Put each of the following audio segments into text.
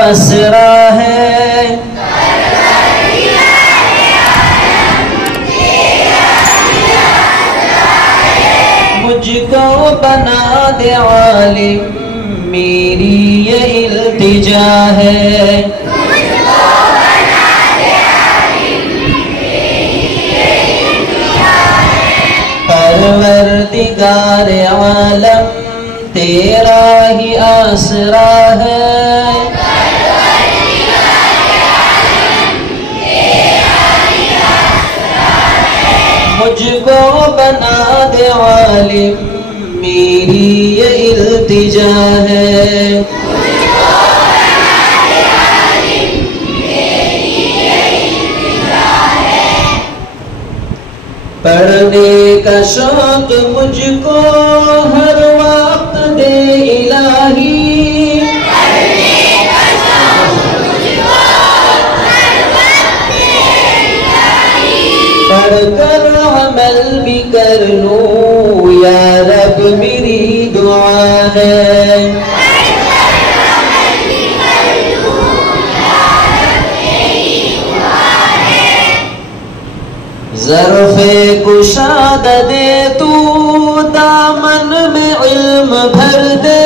असरा है मुझको बना दे आलिम मेरी ये इल्तिजा है। परवरदिगार आलम तेरा ही आसरा है। मुझको बना दे आलिम मेरी ये इल्तिजा है। पढ़ने का शौक मुझको हर वक्त दे इलाही। पढ़कर अमल भी कर लूं या रब मेरी दुआ है। ज़र्फ़े कुशाद दे तू दामन में इल्म भर दे।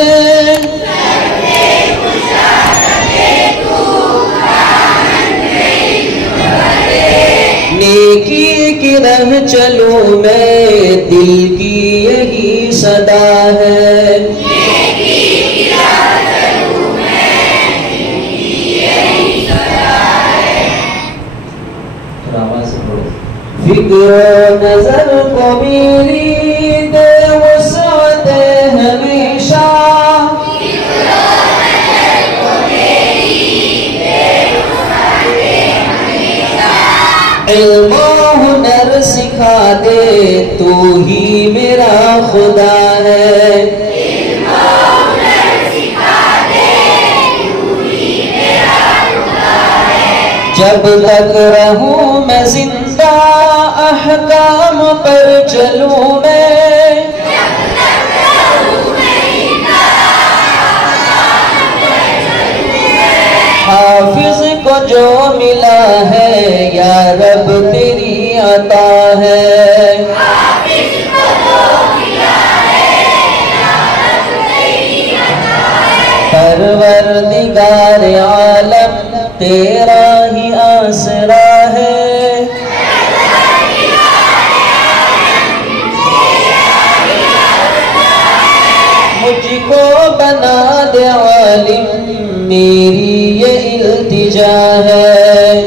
नेकी की राह चलूं मैं दिल की यही सदा है। फिक्र नजर को मेरी दे वसअत हमेशा। इल्म हुनर सिखा दे तू ही मेरा खुदा है। जब तक रहूं मैं जिंदा अहकाम पर चलूं मैं। हाफिज को जो मिला है या रब तेरी अता है। परवरदिगार आलम तेरा ही आसरा है। मुझको बना दे आलिम मेरी ये इल्तिजा है।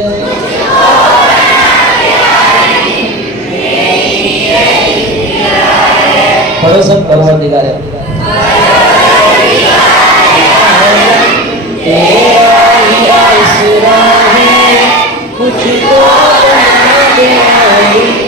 पढ़ो सब परवरदिगार तेरा ही आसरा है। मुझको बना दे आलिम